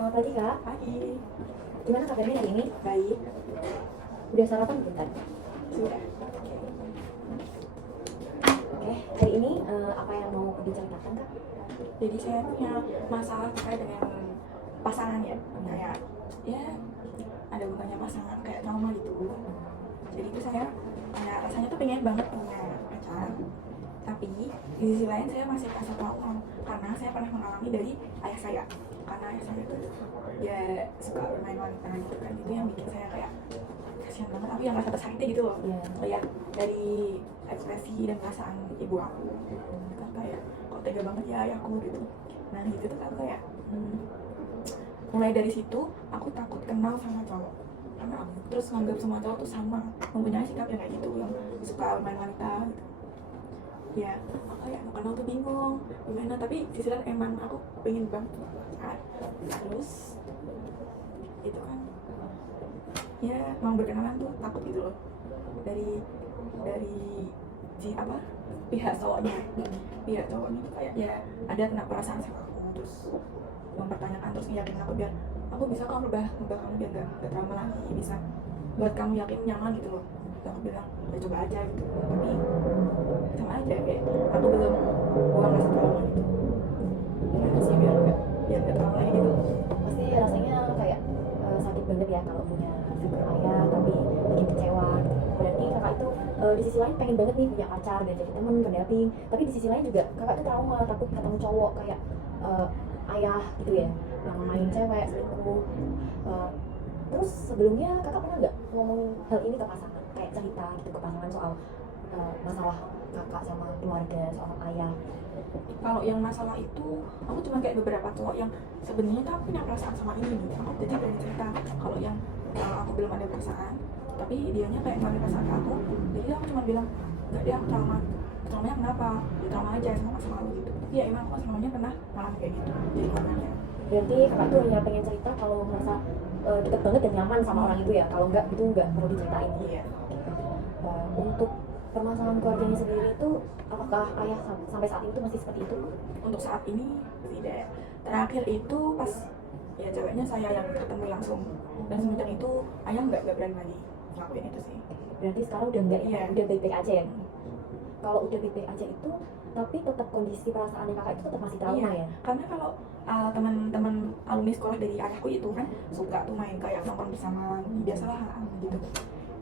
Selamat pagi Kak. Pagi. Gimana kabarnya hari ini? Baik. Udah sarapan belum tadi? Sudah. Oke, hari ini apa yang mau diceritakan Kak? Jadi saya punya masalah terkait dengan pasangan ya. Kayak ya ada bukannya pasangan kayak trauma gitu. Jadi itu saya kayak rasanya tuh pengen banget punya pacar. Tapi di sisi lain saya masih merasa trauma karena saya pernah mengalami dari ayah saya. Karena ayah saya tuh ya suka bermain wanita gitu kan. Itu yang bikin saya kayak kasihan banget, tapi yang merasa tersakiti gitu loh. Iya. Lihat dari ekspresi dan perasaan ibu aku kan kayak kok tega banget ya ayahku gitu. Nah gitu tuh kan kayak mulai dari situ aku takut kenal sama cowok karena aku terus nganggap semua cowok tuh sama, mempunyai sikap yang kayak gitu, yang suka main wanita gitu. Ya aku kayak mau kenal tuh bingung gimana, tapi di sisi lain emang aku pengen banget kan. Terus itu kan ya mau berkenalan tuh takut gitu loh dari si apa pihak cowoknya tuh kayak ya ada kena perasaan sama aku, terus mempertanyakan, terus yakin aku biar aku bisa kok merubah kamu biar gak trauma lagi, bisa buat kamu yakin nyaman gitu loh. Terus aku bilang ya coba aja gitu, tapi sama aja kayak aku belum buang rasa trauma gitu. Gimana sih biar gak trauma lagi gitu. Pasti rasanya kayak sakit banget ya kalau punya figur ayah tapi bikin kecewa gitu. Berarti kakak itu di sisi lain pengen banget nih punya pacar dan jadi teman pendamping, tapi di sisi lain juga kakak itu trauma, takut ketemu cowok kayak ayah gitu ya, yang main cewek, selingkuh. Terus sebelumnya kakak pernah nggak ngomong hal ini ke pasangan, kayak cerita gitu ke pasangan soal masalah kakak sama keluarga, soal ayah? Kalau yang masalah itu aku cuma kayak beberapa cowok yang sebenarnya tuh aku punya perasaan sama ini gitu. Aku jadi berani cerita kalau yang aku belum ada perasaan, tapi dianya kayak nggak ada perasaan ke aku. Jadi aku cuma bilang nggak, dia aku traumanya kenapa, dia trauma aja sama lu gitu. Iya emang aku semuanya pernah ngalamin kayak gitu, jadi makanya. Berarti kakak tuh hanya pengen cerita kalau merasa deket banget dan nyaman sama orang itu ya, kalau enggak itu enggak perlu diceritain. Iya. Untuk permasalahan keluarganya sendiri itu, apakah ayah sampai saat itu masih seperti itu? Untuk saat ini tidak. Terakhir itu pas ya ceweknya saya yang ketemu langsung, dan semenjak itu ayah nggak berani lagi ngelakuin itu sih. Berarti sekarang udah enggak, Iya. udah baik-baik aja ya? Kalau udah baik-baik aja itu, tapi tetap kondisi perasaannya kakak itu tetap masih trauma Iya, ya? karena kalau teman-teman alumni sekolah dari ayahku itu kan suka tuh main kayak nongkrong bersama, biasalah gitu.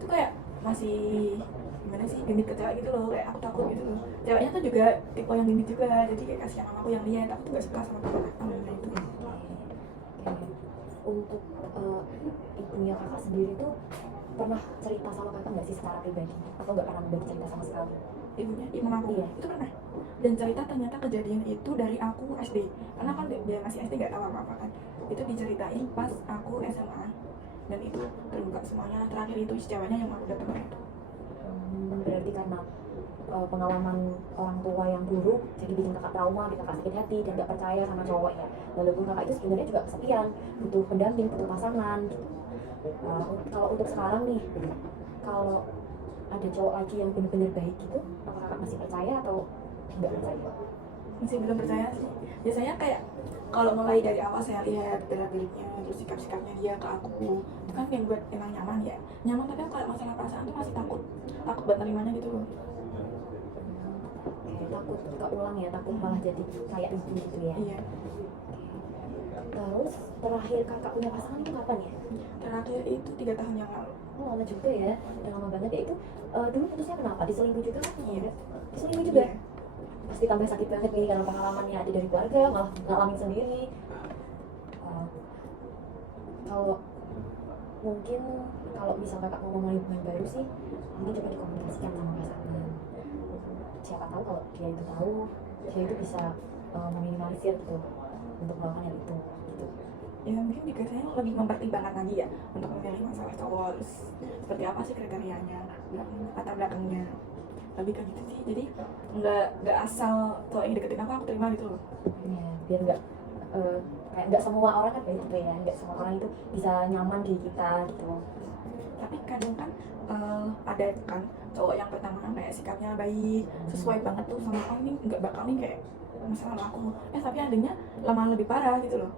Itu kayak masih gimana sih, genit ke cewek gitu loh, kayak aku takut gitu loh. Ceweknya tuh juga tipe yang genit juga, jadi kayak kasihan mamaku yang lihat, aku tuh gak suka sama teman-temannya itu. Oke. Untuk ibunya kakak sendiri tuh pernah cerita sama kakak nggak sih secara pribadi? Atau nggak pernah berbagi cerita sama sekali? Ibu mamaku Iya. itu pernah, dan cerita ternyata kejadian itu dari aku SD, karena kan dia masih SD nggak tahu apa-apa kan. Itu diceritain pas aku SMA, dan itu terbuka semuanya. Terakhir itu si ceweknya yang aku datang itu. Berarti karena pengalaman orang tua yang buruk jadi bikin kakak trauma, bikin kakak sakit hati dan gak percaya sama cowok ya. Walaupun kakak itu sebenarnya juga kesepian, butuh pendamping, butuh pasangan gitu. Kalau untuk sekarang nih, kalau ada cowok lagi yang benar-benar baik gitu, apakah kakak masih percaya atau nggak percaya? Masih belum percaya sih. Biasanya kayak kalau mulai dari awal saya lihat bela-belinya, terus sikap-sikapnya dia ke aku, itu kan yang buat emang nyaman ya. Nyaman, tapi kalau masalah perasaan tuh masih takut buat nerimanya gitu loh. Takut keulang ya, takut malah jadi kayak ibu gitu ya. Iya. Terus terakhir kakak punya pasangan itu kapan ya? Terakhir itu 3 tahun yang lalu. Oh, lama juga ya, udah lama banget ya. Itu dulu putusnya kenapa? Diselingkuh juga kan? Iya. Diselingkuh juga? Iya. Pasti tambah sakit banget nih karena pengalamannya ada dari keluarga, malah ngalamin sendiri. Kalau mungkin kalau bisa kakak mau memulai hubungan baru sih, mungkin coba dikomunikasikan sama pasangan. Siapa tahu kalau dia itu tahu, dia itu bisa meminimalisir gitu untuk melakukan hal itu gitu. Ya mungkin juga saya lebih mempertimbangkan lagi ya untuk memilih masalah cowok, terus seperti apa sih kriterianya, latar belakangnya, lebih kayak gitu sih. Jadi nggak asal cowok yang deketin aku terima gitu loh. Ya, biar nggak kayak nggak semua orang kan kayak gitu ya, nggak semua orang itu bisa nyaman di kita gitu. Tapi kadang kan ada kan cowok yang pertama kayak sikapnya baik, sesuai banget tuh sama oh ini nggak bakal nih kayak masalah aku, tapi adanya lama lebih parah gitu loh.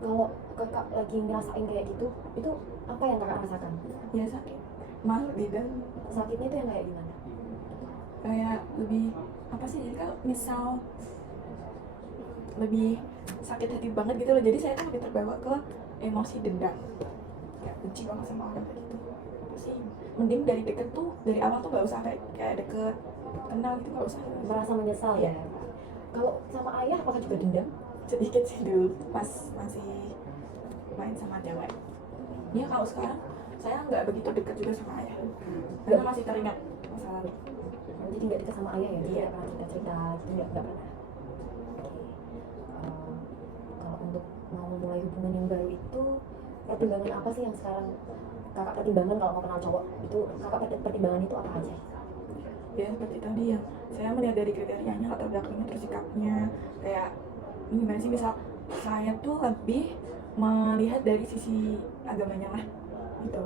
Kalau kakak lagi ngerasain kayak gitu, itu apa yang kakak rasakan? Ya sakit, malu di dalam, Sakitnya itu yang kayak gimana? kayak lebih apa sih, jadi kalau misal lebih sakit hati banget gitu loh, jadi saya tuh lebih terbawa ke emosi dendam, kayak benci banget sama orang kayak gitu. Terus sih mending dari deket tuh, dari awal tuh nggak usah kayak deket kenal gitu, nggak usah. Merasa menyesal ya? Kalau sama ayah apakah juga dendam? Sedikit sih dulu pas masih main sama cewek. Ya kalau sekarang saya nggak begitu dekat juga sama ayah, karena masih teringat masa lalu. Jadi nggak dekat sama ayah ya? Jadi Iya. nggak pernah cerita gitu, nggak pernah. Oke. Kalau untuk mau memulai hubungan yang baru itu, pertimbangan apa sih yang sekarang kakak pertimbangkan kalau mau kenal cowok? Itu kakak pertimbangan itu apa aja? Ya seperti tadi ya, saya melihat dari kriterianya, latar belakangnya, terus sikapnya, kayak ini gimana sih, misal saya tuh lebih melihat dari sisi agamanya lah gitu.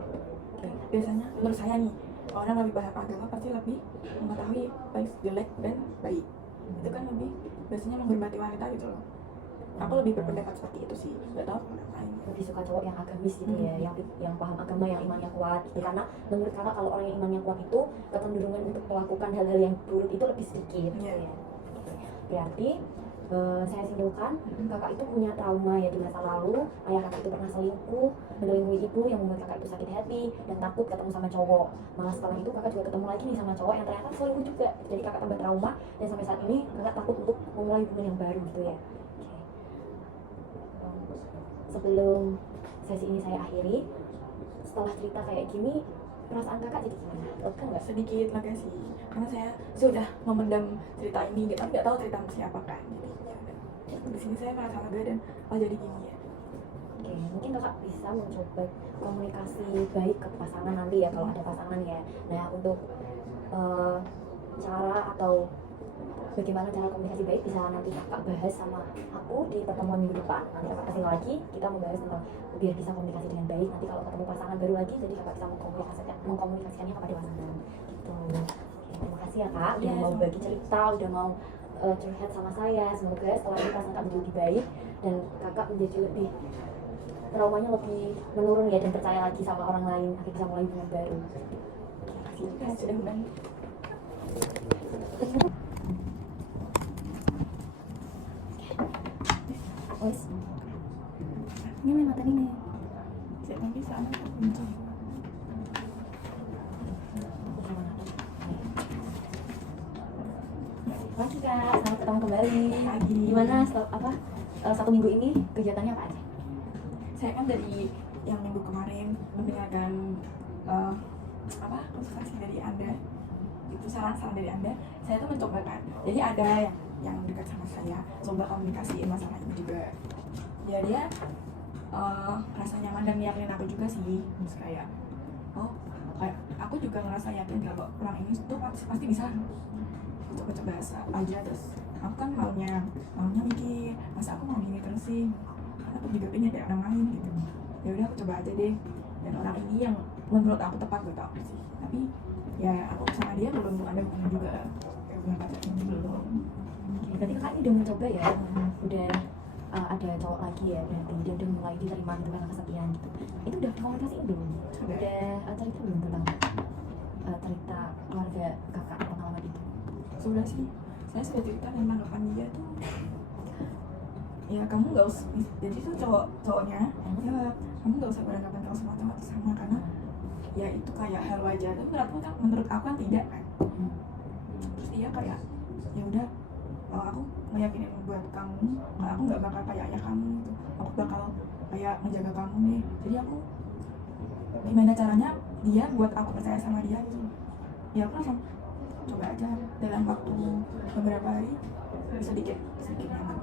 Biasanya menurut saya nih, orang lebih paham agama pasti lebih mengetahui baik jelek dan baik, itu kan lebih biasanya menghormati wanita gitu loh. Aku lebih berpendapat seperti itu sih, nggak tahu orang lain. Lebih suka cowok yang agamis gitu ya, yang paham agama, yang imannya kuat gitu. Karena menurut kakak kalau orang yang imannya kuat itu kecenderungan untuk melakukan hal-hal yang buruk itu lebih sedikit gitu Iya. ya. Berarti saya simpulkan kakak itu punya trauma ya di masa lalu. Ayah kakak itu pernah selingkuh, menyelingkuhi ibu yang membuat kakak itu sakit hati dan takut ketemu sama cowok. Malah setelah itu kakak juga ketemu lagi nih sama cowok yang ternyata selingkuh juga. Jadi kakak tambah trauma dan sampai saat ini kakak takut untuk memulai hubungan yang baru gitu ya. Sebelum sesi ini saya akhiri, setelah cerita kayak gini, perasaan kakak jadi gimana? Lega nggak? Sedikit lega sih, karena saya sudah memendam cerita ini, tapi nggak tahu cerita sama siapa kan. Jadi di sini saya merasa lega dan oh jadi gini ya. Oke, mungkin kakak bisa mencoba komunikasi baik ke pasangan nanti ya, kalau ada pasangan ya. Nah, untuk cara atau bagaimana cara komunikasi baik bisa nanti kakak bahas sama aku di pertemuan minggu depan. Nanti kakak kasih lagi, kita membahas tentang biar bisa komunikasi dengan baik. Nanti kalau ketemu pasangan baru lagi, jadi kakak bisa mengkomunikasikannya kepada pasangan gitu. Oke, terima kasih ya kak, udah Iya, mau sama. bagi cerita, udah mau curhat sama saya. Semoga setelah ini pasangan kakak menjadi lebih baik dan kakak menjadi lebih, traumanya lebih menurun ya, dan percaya lagi sama orang lain, akhirnya bisa mulai hubungan baru. Terima kasih juga sudah undang. Wes, ini nih mata ini. Saya nggak bisa muncul. Pagi kak, selamat ketemu kembali. Pagi. Gimana satu minggu ini kegiatannya apa aja? Saya kan dari yang minggu kemarin mendengarkan konsultasi dari Anda, itu saran-saran dari Anda, saya tuh mencoba kan. Jadi ada yang dekat sama saya, coba komunikasiin masalah ini juga. Ya dia rasa nyaman dan yakin aku juga sih. Terus kayak kayak aku juga ngerasa yakin kalau orang ini tuh pasti bisa coba-coba aja. Terus aku kan maunya mikir, masa aku mau gini terus sih, karena aku juga pengen kayak orang lain gitu. Ya udah aku coba aja deh, dan orang ini yang menurut aku tepat buat aku sih. Tapi ya aku sama dia belum ada hubungan juga, kayak hubungan pacaran belum. Oke, berarti kakak ini udah mencoba ya, udah ada cowok lagi ya, berarti dia udah mulai diterima gitu kan, kesepian gitu. Itu udah komunikasiin belum? Udah. Cerita belum tentang cerita keluarga kakak pengalaman itu? Sudah sih, saya sudah cerita, dan tanggapan dia tuh ya kamu nggak usah, jadi tuh cowoknya ya kamu nggak usah beranggapan kalau semua cowok itu sama, karena ya itu kayak hal wajar. Tapi menurut aku kan tidak kan. Terus dia kayak ya udah, aku meyakinin buat kamu kalau aku nggak bakal kayak ayah kamu gitu, aku bakal kayak menjaga kamu nih. Jadi aku gimana caranya dia buat aku percaya sama dia gitu. Ya aku langsung coba aja, dalam waktu beberapa hari sedikit nyaman,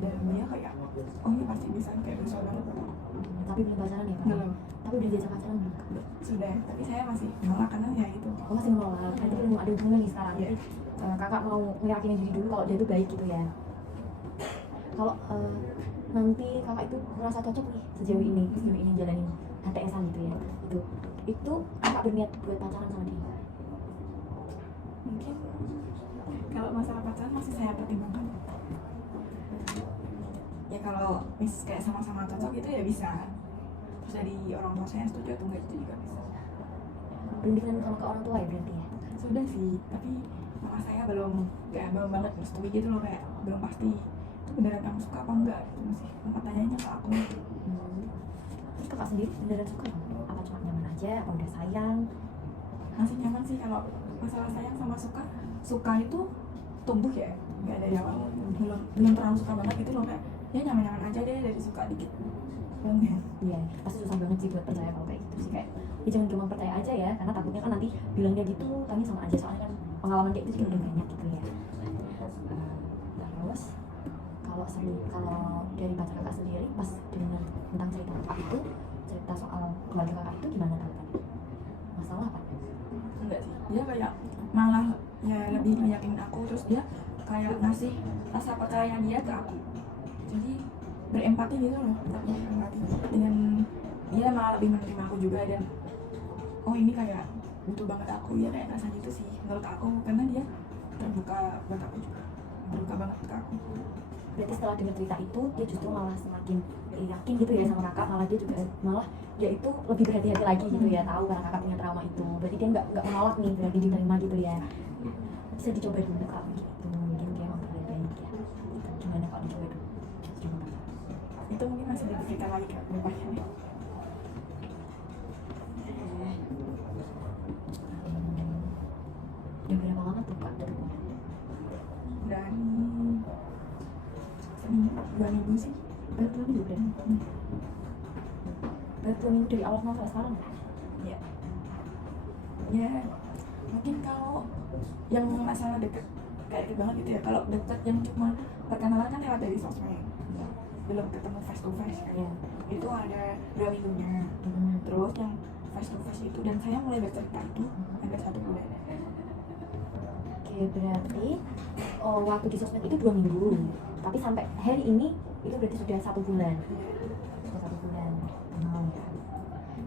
dan dia kayak oh ini pasti bisa, kayak berusaha banget buat aku. Tapi belum pacaran ya kak? Belum. Tapi udah diajak pacaran belum? Sudah, tapi saya masih menolak karena ya itu. Oh, masih menolak, berarti belum ada hubungan nih sekarang. Iya. Jadi kakak mau meyakini diri dulu kalau dia itu baik gitu ya. Kalau nanti kakak itu merasa cocok nih sejauh ini jalanin HTS-an gitu ya, itu kakak berniat buat pacaran sama dia? Mungkin kalau masalah pacaran masih saya pertimbangkan. ya kalau kayak sama-sama cocok gitu ya bisa. Terus dari orang tua saya setuju atau enggak itu juga bisa. Belum dikenalin sama ke orang tua ya berarti ya? Sudah sih, tapi mama saya belum banget merestui gitu loh, kayak belum pasti itu beneran kamu suka apa enggak gitu, masih tempat tanyanya ke aku. Terus kakak sendiri beneran suka nggak? Apa cuma nyaman aja? Apa udah sayang? Masih nyaman sih. Kalau masalah sayang sama suka itu tumbuh ya, nggak dari awal, belum terlalu suka banget gitu loh, kayak ya nyaman-nyaman aja deh, dari suka dikit belum ya. Iya, pasti susah banget sih buat percaya kalau kayak gitu sih, kayak ya jangan cuma percaya aja ya, karena takutnya kan nanti bilangnya gitu tapi sama aja, soalnya kan pengalaman kayak gitu juga udah banyak gitu ya. Terus kalau dari pacar kakak sendiri pas dengar tentang cerita kakak itu, cerita soal keluarga kakak itu gimana tanggapannya? Masalah apa? Enggak sih, dia kayak malah ya lebih meyakin aku, terus dia kayak ngasih rasa percaya dia ke aku, jadi berempati gitu loh, berempati dengan dia, malah lebih menerima aku juga, dan oh ini kayak butuh banget aku ya, kayak rasa gitu sih menurut aku, karena dia terbuka buat aku juga, terbuka banget ke aku. Berarti setelah dengar cerita itu dia justru malah semakin yakin gitu ya sama kakak, malah dia itu lebih berhati-hati lagi gitu ya, tahu karena kakak punya trauma itu, berarti dia nggak menolak nih, berarti diterima gitu ya. Bisa dicoba dulu kak gitu, mungkin kayak emang lebih baik ya. Gimana kalau dicoba dulu? Gimana? Itu mungkin masih ada cerita lagi kan bapaknya nih. Udah berapa lama tuh kak deketnya? Dan seminggu 2 minggu sih. Baru 2 minggu kan? Baru 2 minggu dari awal kenal sampai sekarang? Ya mungkin kalau yang masalah deket kayak deket banget gitu ya, kalau deket yang cuma perkenalan kan lewat dari sosmed, belum ketemu face to face kan, Iya. itu ada 2 minggunya. Terus yang face to face itu dan saya mulai bercerita itu ada 1 bulan. Oke, berarti waktu di sosmed itu 2 minggu, tapi sampai hari ini itu berarti sudah 1 bulan. Sudah 1 bulan.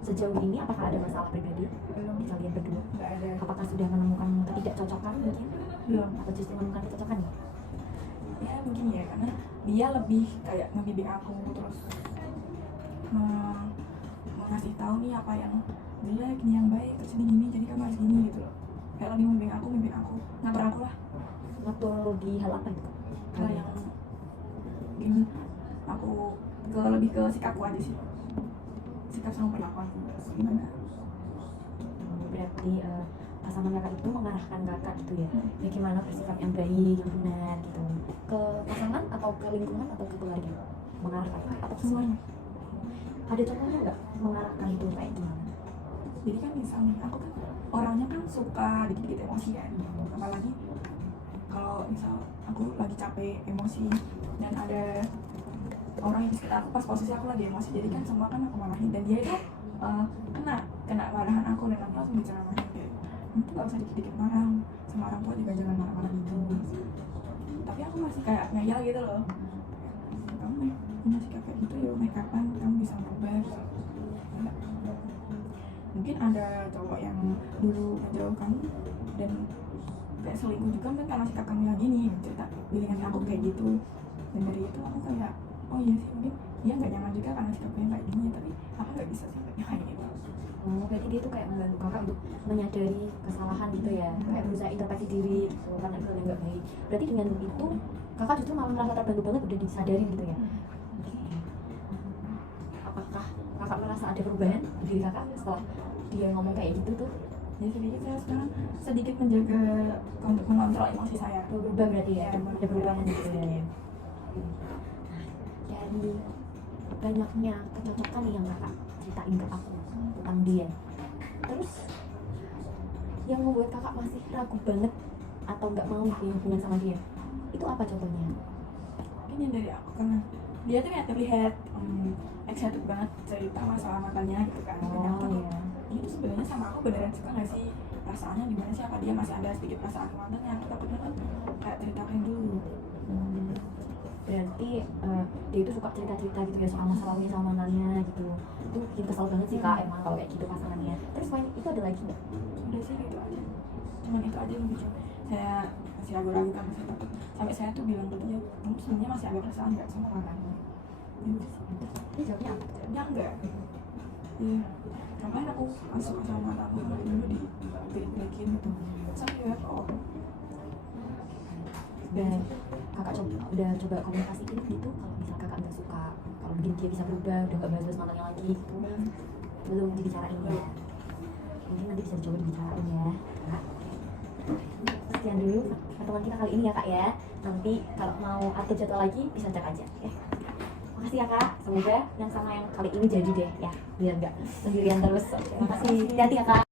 Sejauh ini apakah ada masalah pribadi Belum, di kalian berdua? nggak ada. Apakah sudah menemukan ketidakcocokan mungkin? Belum. Atau justru menemukan kecocokan ya? Ya mungkin ya, karena dia lebih kayak ngebimbing aku, terus ngasih tahu nih apa yang jelek, ini yang baik, terus ini gini, jadi kamu harus gini gitu loh. Kayak lebih ngebimbing aku, ngatur aku lah. Ngatur di hal apa itu? Kayak yang gini, aku lebih ke sikapku aja sih, sikap sama perlakuan gimana. Berarti pasangan kakak itu mengarahkan kakak gitu ya, bagaimana bersikap yang baik, yang benar gitu, ke pasangan atau ke lingkungan atau ke keluarga, mengarahkan atau ke semuanya? Ada contohnya nggak mengarahkan itu kayak gimana? Jadi kan misalnya aku kan orangnya kan suka dikit-dikit emosi kan, apalagi kalau misal aku lagi capek emosi dan ada orang yang di sekitar aku pas posisi aku lagi emosi, jadi kan semua kan aku marahin, dan dia itu kena marahan aku, dan aku langsung diceramahin kayak nanti gak usah dikit-dikit marah sama orang tua, juga jangan marah-marah gitu. Tapi aku masih kayak ngeyel gitu loh, kamu punya sikap kayak gitu ya, kapan kamu bisa berubah gitu. Mungkin ada cowok yang dulu ngejauh kamu dan kayak selingkuh juga kan karena sikap kamu yang ini, cerita bilingan aku kayak gitu, dan dari itu aku kayak oh iya sih, mungkin dia nggak nyaman juga karena sikapnya kayak gini, tapi aku nggak bisa sih kayak gitu. Berarti dia tuh kayak membantu kakak untuk menyadari kesalahan gitu ya, kayak berusaha introspeksi diri gitu, karena itu yang nggak baik. Berarti dengan itu kakak justru malah merasa terbantu banget udah disadari gitu ya. Apakah kakak merasa ada perubahan di diri kakak setelah dia ngomong kayak gitu tuh? Jadi sedikit saya sekarang sedikit menjaga untuk mengontrol emosi saya. Berubah berarti ya, Ya, ada perubahan gitu ya. Dari banyaknya kecocokan nih yang kakak ceritain ke aku tentang dia, terus yang membuat kakak masih ragu banget atau nggak mau punya hubungan sama dia, itu apa contohnya? Mungkin yang dari aku, karena dia tuh kayak terlihat excited banget cerita masalah mantannya gitu kan. Dan aku tuh, dia tuh sebenarnya sama aku beneran suka nggak sih, perasaannya gimana sih, apa dia masih ada sedikit perasaan ke mantannya, aku takutnya kan kayak ceritakan dulu. Berarti dia itu suka cerita-cerita gitu ya soal masalahnya sama mantannya gitu. Itu bikin kesel banget sih kak emang kalau kayak gitu pasangannya. Terus selain itu ada lagi nggak? Udah sih gitu aja, cuman itu aja yang bikin saya masih ragu-ragu kan, masih takut, sampai saya tuh bilang ke dia kamu sebenarnya masih ada perasaan nggak sama mantannya. taunya enggak. Iya, ngapain aku suka sama kamu dulu dipilih-pilihin gitu. Sampai ya oh Dan kakak udah coba komunikasiin gitu kalau misal kakak nggak suka, kalau mungkin dia bisa berubah, udah nggak bahas-bahas mantannya lagi gitu. Belum dibicarain ya, mungkin nanti bisa dicoba dibicarain ya kak. Sekian dulu pertemuan kita kali ini ya kak ya. Nanti kalau mau atur jadwal lagi bisa cek aja ya. Makasih ya kak, semoga yang sama yang kali ini jadi deh ya, biar nggak sendirian terus. Makasih, hati-hati ya kak.